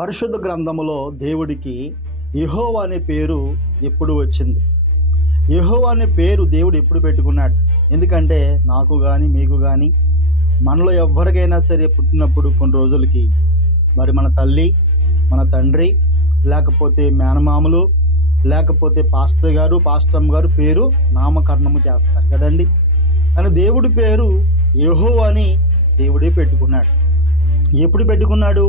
పరిశుద్ధ గ్రంథములో దేవుడికి యెహోవా అనే పేరు ఎప్పుడు వచ్చింది? యెహోవా అనే పేరు దేవుడు ఎప్పుడు పెట్టుకున్నాడు? ఎందుకంటే నాకు కానీ మీకు కానీ మనలో ఎవరికైనా సరే పుట్టినప్పుడు కొన్ని రోజులకి మరి మన తల్లి, మన తండ్రి, లేకపోతే మేనమామలు, లేకపోతే పాస్టర్ గారు, పాస్టమ్ గారు పేరు నామకరణము చేస్తారు కదండి. కానీ దేవుడి పేరు యెహోవా అని దేవుడే పెట్టుకున్నాడు. ఎప్పుడు పెట్టుకున్నాడు?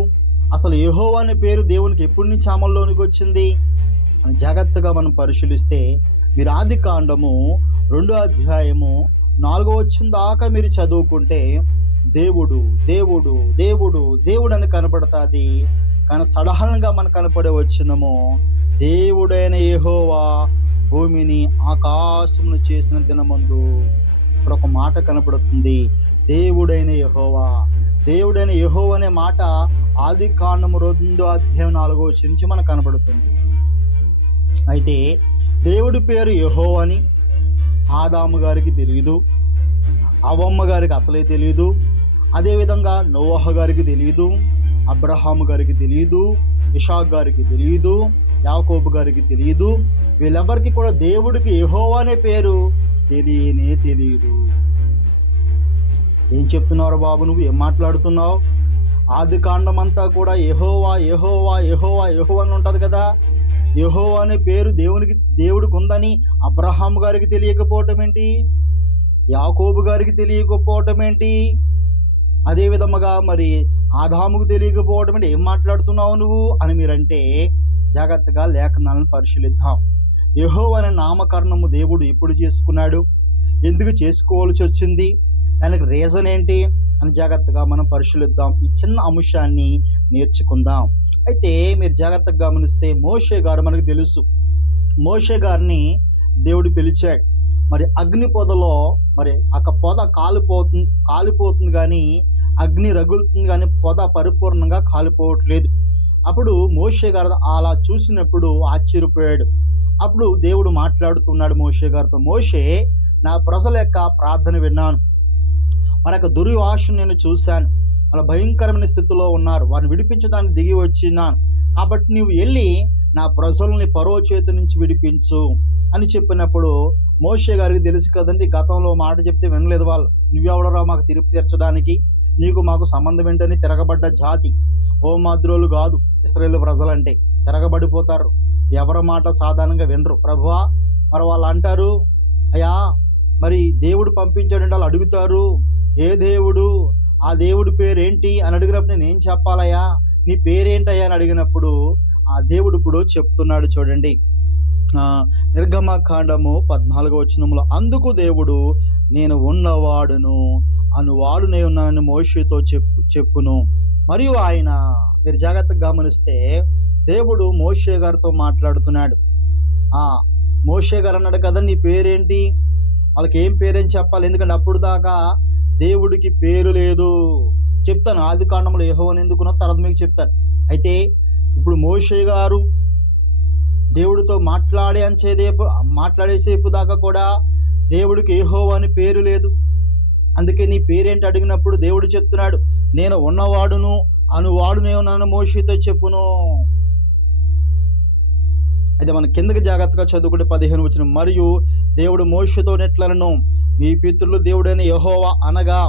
అసలు యెహోవా అనే పేరు దేవునికి ఎప్పటి నుంచి అమల్లోనికి వచ్చింది అని జాగ్రత్తగా మనం పరిశీలిస్తే, మీరు ఆది కాండము 2వ అధ్యాయము 4వ వచనం దాకా మీరు చదువుకుంటే దేవుడు దేవుడు దేవుడు దేవుడు అని కనబడుతుంది. కానీ సడన్గా మనకు కనపడే వచ్చినము దేవుడైన యెహోవా భూమిని ఆకాశమును చేసిన దినమందు. ఇక్కడ ఒక మాట కనపడుతుంది, దేవుడైన యెహోవా. దేవుడైన యెహోవా అనే మాట ఆది కాండము 2వ అధ్యాయం 4వ వచనం నుంచి మనకు కనబడుతుంది. అయితే దేవుడి పేరు యెహోవా అని ఆదాము గారికి తెలియదు, అవ్వమ్మ గారికి అసలే తెలియదు, అదేవిధంగా నోవహ గారికి తెలియదు, అబ్రహాము గారికి తెలియదు, ఇషాక్ గారికి తెలియదు, యాకోబు గారికి తెలియదు. వీళ్ళెవరికి కూడా దేవుడికి యెహోవా అనే పేరు తెలియనే తెలియదు. ఏం చెప్తున్నారు బాబు, నువ్వు ఏం మాట్లాడుతున్నావు? ఆది కాండం అంతా కూడా యెహోవా యెహోవా యెహోవా యెహోవా అని ఉంటుంది కదా. యెహోవా అనే పేరు దేవుడికి ఉందని అబ్రహాం గారికి తెలియకపోవటం ఏంటి? యాకోబు గారికి తెలియకపోవటం ఏంటి? అదే విధముగా మరి ఆదాముకు తెలియకపోవటం ఏంటి? ఏం మాట్లాడుతున్నావు నువ్వు అని మీరంటే జాగ్రత్తగా లేఖనాలను పరిశీలిద్దాం. యెహోవా అనే నామకరణము దేవుడు ఎప్పుడు చేసుకున్నాడు? ఎందుకు చేసుకోవాల్సి వచ్చింది? దానికి రీజన్ ఏంటి అని జాగ్రత్తగా మనం పరిశీలిద్దాం. ఈ చిన్న అంశాన్ని నేర్చుకుందాం. అయితే మీరు జాగ్రత్తగా గమనిస్తే మోషే గారు మనకు తెలుసు. మోషే గారిని దేవుడు పిలిచాడు. మరి అగ్ని పొదలో మరి ఒక పొద కాలిపోతుంది కానీ అగ్ని రగులుతుంది కానీ పొద పరిపూర్ణంగా కాలిపోవట్లేదు. అప్పుడు మోషే గారు అలా చూసినప్పుడు ఆశ్చర్యపోయాడు. అప్పుడు దేవుడు మాట్లాడుతున్నాడు మోషే గారితో, మోషే, నా ప్రజల యొక్క ప్రార్థన విన్నాను, వారి యొక్క దుర్వాసను నేను చూశాను, వాళ్ళ భయంకరమైన స్థితిలో ఉన్నారు, వారిని విడిపించడానికి దిగి వచ్చినాను. కాబట్టి నువ్వు వెళ్ళి నా ప్రజల్ని ఫరో చేతి నుంచి విడిపించు అని చెప్పినప్పుడు మోషే గారికి తెలుసు కదండి, గతంలో మాట చెప్తే వినలేదు వాళ్ళు. నువ్వెవడరా మాకు తీర్పు తీర్చడానికి, నీకు మాకు సంబంధం ఏంటని తిరగబడ్డ జాతి. ఓ మాద్రోలు కాదు ఇశ్రాయేలు ప్రజలంటే, తిరగబడిపోతారు. ఎవరి మాట సాధారణంగా వినరు. ప్రభువా, మరి వాళ్ళు అంటారు, అయ్యా మరి దేవుడు పంపించాడంటే వాళ్ళు అడుగుతారు, ఏ దేవుడు, ఆ దేవుడి పేరేంటి అని అడిగినప్పుడు నేను ఏం చెప్పాలయ్యా, నీ పేరేంటయ్యా అని అడిగినప్పుడు ఆ దేవుడు ఇప్పుడు చెప్తున్నాడు చూడండి. నిర్గమకాండము 14వ వచనంలో, అందుకు దేవుడు నేను ఉన్నవాడును అనువాడునే ఉన్నానని మోషేతో చెప్పును. మరియు ఆయన, మీరు జాగ్రత్తగా గమనిస్తే దేవుడు మోషే గారితో మాట్లాడుతున్నాడు. మోషే గారు అన్నాడు కదా, నీ పేరేంటి? వాళ్ళకి ఏం పేరేంటి చెప్పాలి, ఎందుకంటే అప్పుడు దాకా దేవుడికి పేరు లేదు. చెప్తాను, ఆది కాండంలో యెహోవాను ఎందుకున్నా తర్వాత మీకు చెప్తాను. అయితే ఇప్పుడు మోషే గారు దేవుడితో మాట్లాడేసేపు దాకా కూడా దేవుడికి యెహోవా అని పేరు లేదు. అందుకే నీ పేరేంటి అడిగినప్పుడు దేవుడు చెప్తున్నాడు, నేను ఉన్నవాడును అనువాడునే ఉన్నాను మోషేతో చెప్పును. అయితే మన కిందకి జాగ్రత్తగా చదువుకుంటే 15 వచనం, మరియు దేవుడు మోషేతో నెట్లను, మీ పితరులు దేవుడైన యెహోవా అనగా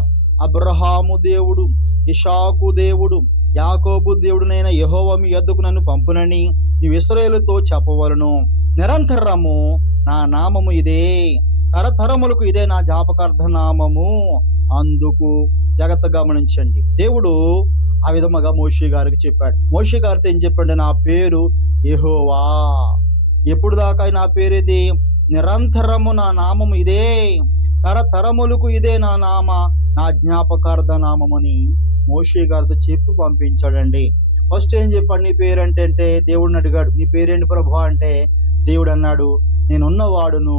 అబ్రహాము దేవుడు, ఇషాకు దేవుడు, యాకోబు దేవుడునైన యెహోవా మీ యొద్దకు నన్ను పంపునని నీవు ఇశ్రాయేలుతో చెప్పవలను. నిరంతరము నా నామము ఇదే, తరతరములకు ఇదే నా జ్ఞాపకార్థ నామము. అందుకు జాగ్రత్తగా గమనించండి, దేవుడు ఆ విధముగా మోషే గారికి చెప్పాడు. మోషే గారితో ఏం చెప్పాడు? నా పేరు యెహోవా. ఎప్పుడు దాకా నా పేరు ఇది? నిరంతరము నా నామము ఇదే, తరతరములకు ఇదే నా నా జ్ఞాపకార్థ నామముని మోషే గారితో చెప్పి పంపించాడండి. ఫస్ట్ ఏం చెప్పాడు? నీ పేరేంటంటే దేవుడిని అడిగాడు, నీ పేరేంటి ప్రభు అంటే దేవుడు అన్నాడు, నేనున్నవాడును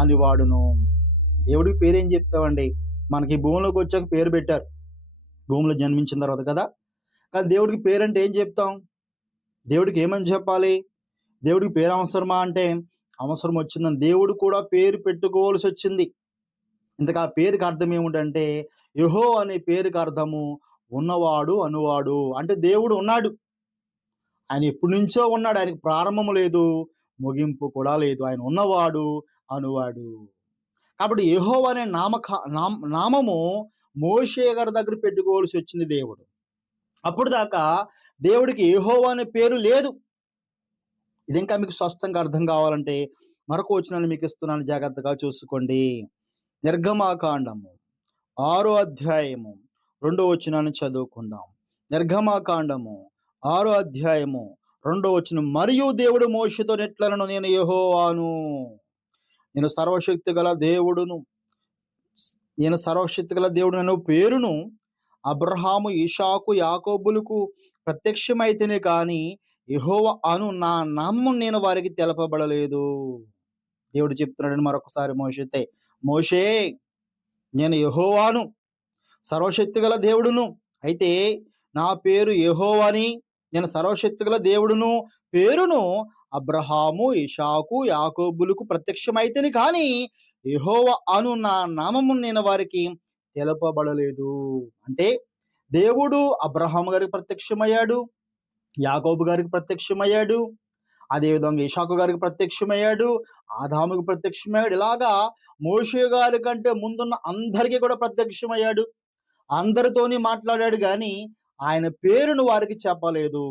అనివాడును. దేవుడికి పేరేం చెప్తామండి? మనకి భూమిలోకి వచ్చాక పేరు పెట్టారు, భూమిలో జన్మించిన తర్వాత కదా. కానీ దేవుడికి పేరంటే ఏం చెప్తాం? దేవుడికి ఏమని చెప్పాలి? దేవుడికి పేరు అవసరమా అంటే అవసరం వచ్చిందని దేవుడు కూడా పేరు పెట్టుకోవాల్సి వచ్చింది. ఇంతకు ఆ పేరుకి అర్థం ఏమిటంటే, యెహోవా అనే పేరుకి అర్థము ఉన్నవాడు అనువాడు. అంటే దేవుడు ఉన్నాడు, ఆయన ఎప్పటి నుంచో ఉన్నాడు. ఆయనకి ప్రారంభం లేదు, ముగింపు కూడా లేదు. ఆయన ఉన్నవాడు, అనువాడు. కాబట్టి యెహోవా అనే నామము మోషే గారి దగ్గర పెట్టుకోవాల్సి వచ్చింది దేవుడు. అప్పుడు దాకా దేవుడికి యెహోవా అనే పేరు లేదు. ఇది ఇంకా మీకు స్పష్టంగా అర్థం కావాలంటే మరొక వచనాన్ని మీకు ఇస్తున్నాను, జాగ్రత్తగా చూసుకోండి. నిర్గమాకాండము 6వ అధ్యాయము 2వ వచనాన్ని చదువుకుందాం. నిర్గమాకాండము 6వ అధ్యాయము 2వ వచనం. మరియు దేవుడు మోషేతో నెట్లనను, నేను యెహోవాను, నేను సర్వశక్తి గల దేవుడును, నేను సర్వశక్తి గల దేవుడు అను పేరును అబ్రహాము, ఇషాకు, యాకోబులకు ప్రత్యక్షమైతేనే కానీ యెహోవా అను నా నామం నేను వారికి తెలపబడలేదు. దేవుడు చెప్తున్నాడని మరొకసారి మోషేతో, మోషే, నేను యెహోవాను, సర్వశక్తి గల దేవుడును, అయితే నా పేరు యెహోవాని, నేను సర్వశక్తి గల దేవుడును పేరును అబ్రహాము, ఇషాకు, యాకోబులకు ప్రత్యక్షమైతేనే కానీ యెహోవా అను నా నామము నేను వారికి తెలపబడలేదు. అంటే దేవుడు అబ్రహాము గారికి ప్రత్యక్షమయ్యాడు, యాకోబు గారికి ప్రత్యక్షమయ్యాడు, అదేవిధంగా ఇషాకు గారికి ప్రత్యక్షమయ్యాడు, ఆదాముకు ప్రత్యక్షమయ్యాడు. ఇలాగా మోషే గారి కంటే ముందున్న అందరికీ కూడా ప్రత్యక్షమయ్యాడు. అందరితోని మాట్లాడాడు, కానీ ఆయన పేరును వారికి చెప్పలేదు.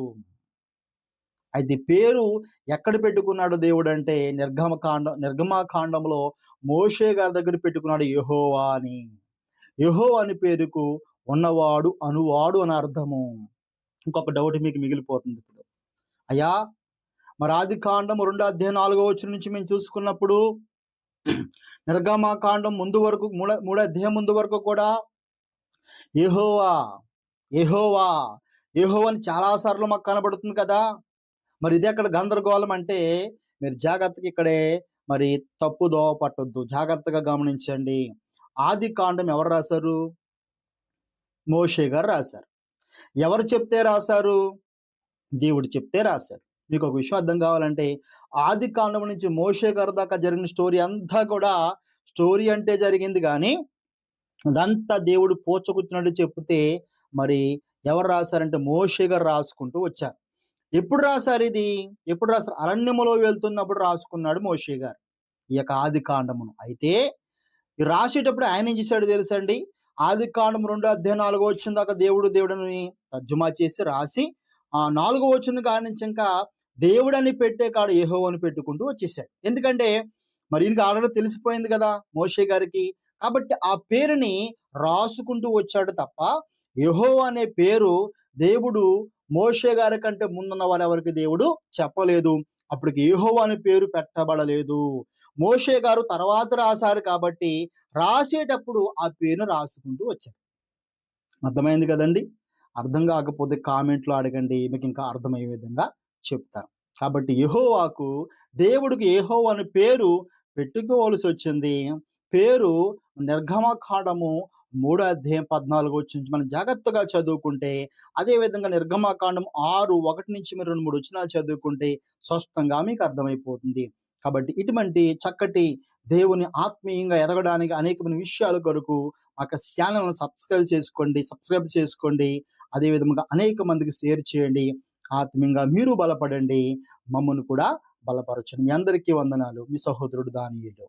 అయితే పేరు ఎక్కడ పెట్టుకున్నాడు దేవుడు అంటే నిర్గమాకాండంలో మోషే గారి దగ్గర పెట్టుకున్నాడు యెహోవా అని. యెహోవా అని పేరుకు ఉన్నవాడు, అనువాడు అని అర్థము. ఇంకొక డౌట్ మీకు మిగిలిపోతుంది ఇప్పుడు. అయ్యా, మరి ఆదికాండం 2వ అధ్యాయం 4వ వచనం నుంచి మేము చూసుకున్నప్పుడు నిర్గమాకాండం ముందు వరకు 3వ అధ్యాయం ముందు వరకు కూడా యెహోవా యెహోవా యెహోవా అని చాలాసార్లు మాకు కనబడుతుంది కదా. మరి ఇది ఎక్కడ గందరగోళం అంటే మీరు జాగ్రత్తగా ఇక్కడే మరి తప్పు దోవ పట్టొద్దు, జాగ్రత్తగా గమనించండి. ఆదికాండం ఎవరు రాశారు? మోషే గారు రాశారు. ఎవరు చెప్తే రాశారు? దేవుడు చెప్తే రాశారు. మీకు ఒక విషయం అర్థం కావాలంటే ఆదికాండం నుంచి మోషే గారి దాకా జరిగిన స్టోరీ అంతా కూడా స్టోరీ అంటే జరిగింది, కానీ అదంతా దేవుడు పోచకుచ్చినట్టు చెప్తే మరి ఎవరు రాశారంటే మోషే గారు రాసుకుంటూ వచ్చారు. ఎప్పుడు రాశారు ఇది? ఎప్పుడు రాశారు? అరణ్యములో వెళ్తున్నప్పుడు రాసుకున్నాడు మోషే గారు ఈ యొక్క ఆదికాండమును. అయితే ఈ రాసేటప్పుడు ఆయన ఏం చేశాడు తెలుసండి? ఆదికాండం 2వ అధ్యాయం 4వ వచనం దాకా దేవుడిని తర్జుమా చేసి రాసి 4వ వచనం కాడి నుంచి ఇంకా దేవుడని పెట్టే కాడ యెహోవా అని పెట్టుకుంటూ వచ్చేసాడు. ఎందుకంటే మరి ఈయనకి ఆల్రెడీ తెలిసిపోయింది కదా మోషే గారికి. కాబట్టి ఆ పేరుని రాసుకుంటూ వచ్చాడు తప్ప యెహోవా అనే పేరు దేవుడు మోషే గారి కంటే ముందున్న వారెవరికి దేవుడు చెప్పలేదు. అప్పటికి యెహోవా అనే పేరు పెట్టబడలేదు. మోషే గారు తర్వాత రాశారు కాబట్టి రాసేటప్పుడు ఆ పేరును రాసుకుంటూ వచ్చారు. అర్థమైంది కదండి? అర్థం కాకపోతే కామెంట్లో అడగండి, మీకు ఇంకా అర్థమయ్యే విధంగా చెప్తాను. కాబట్టి యెహోవాకు, దేవుడికి యెహోవా అనే పేరు పెట్టుకోవలసి వచ్చింది. పేరు నిర్గమకాండము 3వ అధ్యాయం 14వ వచనం నుంచి మనం జాగ్రత్తగా చదువుకుంటే, అదేవిధంగా నిర్గమకాండం 6:1 నుంచి మీరు 2-3 వచనాలు చదువుకుంటే స్పష్టంగా మీకు అర్థమైపోతుంది. కాబట్టి ఇటువంటి చక్కటి దేవుని ఆత్మీయంగా ఎదగడానికి అనేకమైన విషయాల కొరకు మా యొక్క ఛానల్‌ను సబ్స్క్రైబ్ చేసుకోండి. అదేవిధంగా అనేక మందికి షేర్ చేయండి. ఆత్మీయంగా మీరు బలపడండి, మమ్మల్ని కూడా బలపరచండి. మీ అందరికీ వందనాలు. మీ సహోదరుడు దానియేలు.